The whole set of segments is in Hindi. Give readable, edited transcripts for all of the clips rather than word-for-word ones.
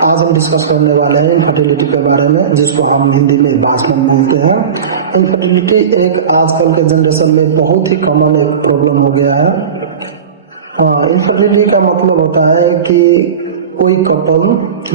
आज हम डिस्कस करने वाले हैं इनफर्टिलिटी के बारे में, जिसको हम हिंदी में बासमन बोलते हैं। इनफर्टिलिटी एक आजकल के जनरेशन में बहुत ही कॉमन एक प्रॉब्लम हो गया है। इनफर्टिलिटी का मतलब होता है कि कोई कपल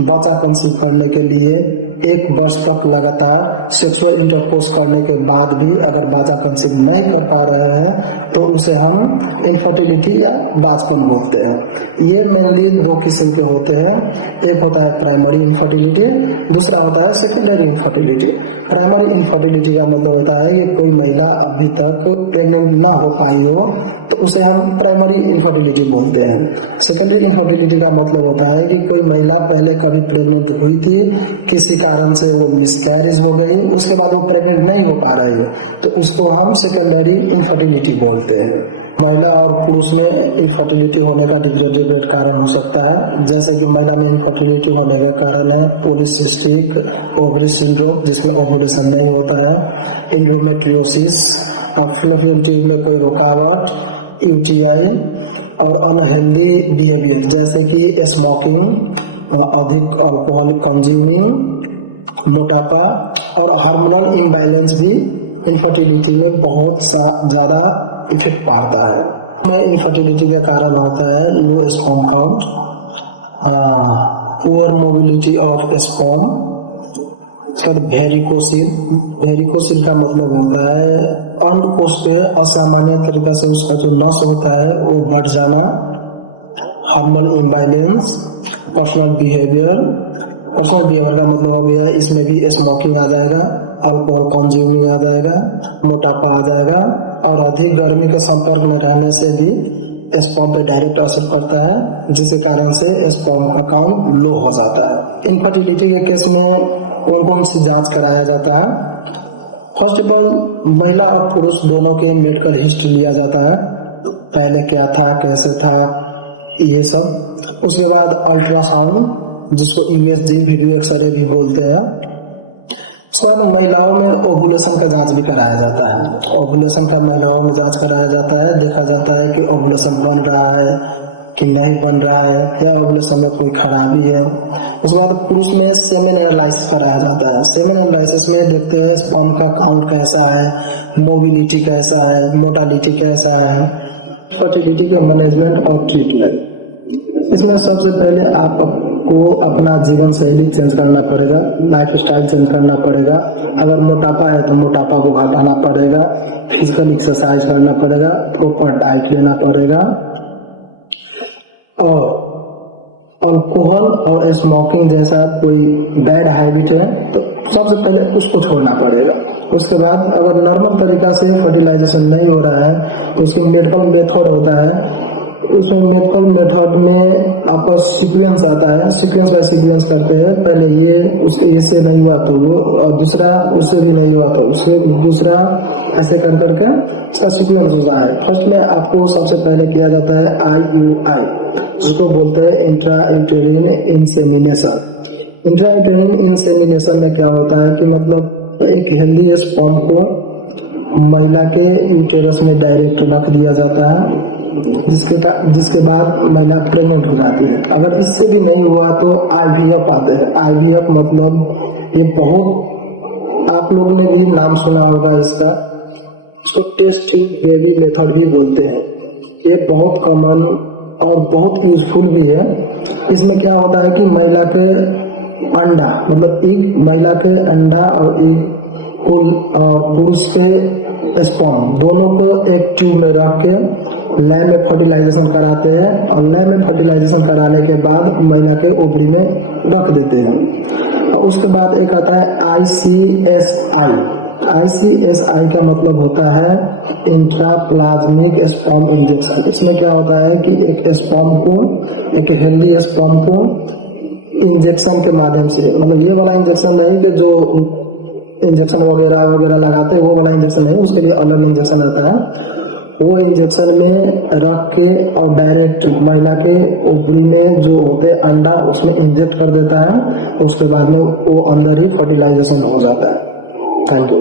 बच्चा कंसीव करने के लिए 1 वर्ष तक लगातार सेक्सुअल इंटरकोर्स करने के बाद भी अगर बच्चा कंसीव नहीं कर पा रहे हैं तो उसे हम इनफर्टिलिटी या बांझपन बोलते हैं। ये मेनली 2 किस्म के होते हैं। एक होता है प्राइमरी इनफर्टिलिटी, दूसरा होता है सेकेंडरी इनफर्टिलिटी। प्राइमरी इनफर्टिलिटी का मतलब होता है कि कोई महिला अभी तक प्रेग्नेंट ना हो पाई हो तो उसे हम प्राइमरी इनफर्टिलिटी बोलते हैं। सेकेंडरी इनफर्टिलिटी का मतलब होता है कि कोई महिला पहले कभी प्रेग्नेंट हुई थी, किसी कारण से वो मिसकैरेज हो गई, उसके बाद वो प्रेग्नेंट नहीं हो पा रही है तो उसको हम सेकेंडरी इनफर्टिलिटी बोलते हैं। महिला और पुरुष में इनफर्टिलिटी होने का डिफरेंट कारण हो सकता है। जैसे कि महिला में इनफर्टिलिटी होने का कारण है पॉलीसिस्टिक ओवरी सिंड्रोम, जिसमें ओव्यूलेशन नहीं होता है, एंडोमेट्रियोसिस, फैलोपियन ट्यूब में कोई रुकावट, यूटीआई और अनहेल्दी बिहेवियर जैसे कि स्मोकिंग, अधिक अल्कोहल कंज्यूमिंग, मोटापा और हार्मोनल इम्बैलेंस भी इनफर्टिलिटी में बहुत ज्यादा इफेक्ट पड़ता है। में इनफर्टिलिटी का कारण होता है low sperm count, poor mobility of sperm, varicocele का मतलब होता है अंडकोश पे असामान्य तरीका से उसका जो नस होता है वो बढ़ जाना, हार्मोनल इम्बैलेंस, पर्सनल बिहेवियर का मतलब हो गया इसमें भी स्मोकिंग आ जाएगा, अल्कोहल कंज्यूमिंग आ जाएगा, मोटापा आ जाएगा और अधिक गर्मी के संपर्क में रहने से भी स्पर्म पे डायरेक्ट असर पड़ता है, जिसके कारण से स्पर्म का काउंट लो हो जाता है। इनफर्टिलिटी के केस में कौन सी जांच कराया जाता है? फर्स्ट ऑफ ऑल महिला और पुरुष दोनों के मेडिकल हिस्ट्री लिया जाता है, पहले क्या था, कैसे था, ये सब। उसके बाद अल्ट्रासाउंड, जिसको इमेजिंग वीडियो एक्सरे भी बोलते हैं। सब महिलाओं में ओवुलेशन का जांच भी कराया जाता है। ओवुलेशन का महिलाओं में जांच कराया जाता है, देखा जाता है कि ओवुलेशन बन रहा है कि नहीं बन रहा है या ओवुलेशन में कोई खराबी है। उसके बाद पुरुष में सेमेन एनालिसिस कराया जाता है। सेमेन एनालिसिस में देखते हैं स्पर्म का काउंट कैसा है, मोबिलिटी कैसा है, मोटालिटी कैसा है। फर्टिलिटी का मैनेजमेंट और ट्रीटमेंट, इसमें सबसे पहले आपको अपना जीवन शैली चेंज करना पड़ेगा, लाइफ स्टाइल चेंज करना पड़ेगा। अगर मोटापा है तो मोटापा को घटाना पड़ेगा, फिजिकल एक्सरसाइज करना पड़ेगा, प्रॉपर डाइट लेना पड़ेगा और अल्कोहल और स्मोकिंग जैसा कोई बैड हैबिट है तो सबसे पहले उसको छोड़ना पड़ेगा। उसके बाद अगर नॉर्मल तरीका से फर्टिलाइजेशन नहीं हो रहा है तो उसके मेडिकल मेथड होता है। उसमें मेडिकल मेथड में आपका सीक्वेंस आता है, सीक्वेंस बाय सीक्वेंस करते हैं। पहले ये उसके इससे नहीं हुआ तो वो, और दूसरा उससे भी नहीं हुआ तो उससे दूसरा, ऐसे कर करके इसका सीक्वेंस होता है। फर्स्ट में आपको सबसे पहले किया जाता है IUI, जिसको बोलते हैं इंट्रा यूटेरिन इंसेमिनेशन। इंट्रा यूटेरिन इंसेमिनेशन में क्या होता है कि मतलब एक हेल्दी स्पर्म को महिला के यूटेरस में डायरेक्ट रख दिया जाता है, जिसके बाद महिला प्रेग्नेंट हो जाती है। अगर इससे भी नहीं हुआ तो IVF आते हैं। IVF मतलब ये बहुत आप लोगों ने भी नाम सुना होगा इसका, इसको टेस्ट ट्यूब बेबी मेथड भी बोलते हैं। ये बहुत कॉमन और बहुत यूजफुल भी है। इसमें क्या होता है कि महिला के अंडा, मतलब एक महिला के अंडा और एक पुरुष के स्पर्म दोनों को एक ट्यूब में रख के लैब में फर्टिलाइजेशन कराते हैं और लैब में फर्टिलाइजेशन कराने के बाद महिला के ओवरी में रख देते हैं। उसके बाद एक आता है ICSI। ICSI का मतलब होता है इंट्राप्लाज्मिक स्पर्म इंजेक्शन। इसमें क्या होता है कि एक स्पर्म को, एक हेल्दी स्पर्म को इंजेक्शन के माध्यम से, मतलब ये वाला इंजेक्शन नहीं कि जो इंजेक्शन वगैरह लगाते हैं वो वाला इंजेक्शन नहीं, उसके लिए अलग इंजेक्शन आता है। वो इंजेक्शन में रख के और डायरेक्ट महिला के ओवरी में जो होते अंडा उसमें इंजेक्ट कर देता है, उसके बाद में वो अंदर ही फर्टिलाइजेशन हो जाता है। Thank you.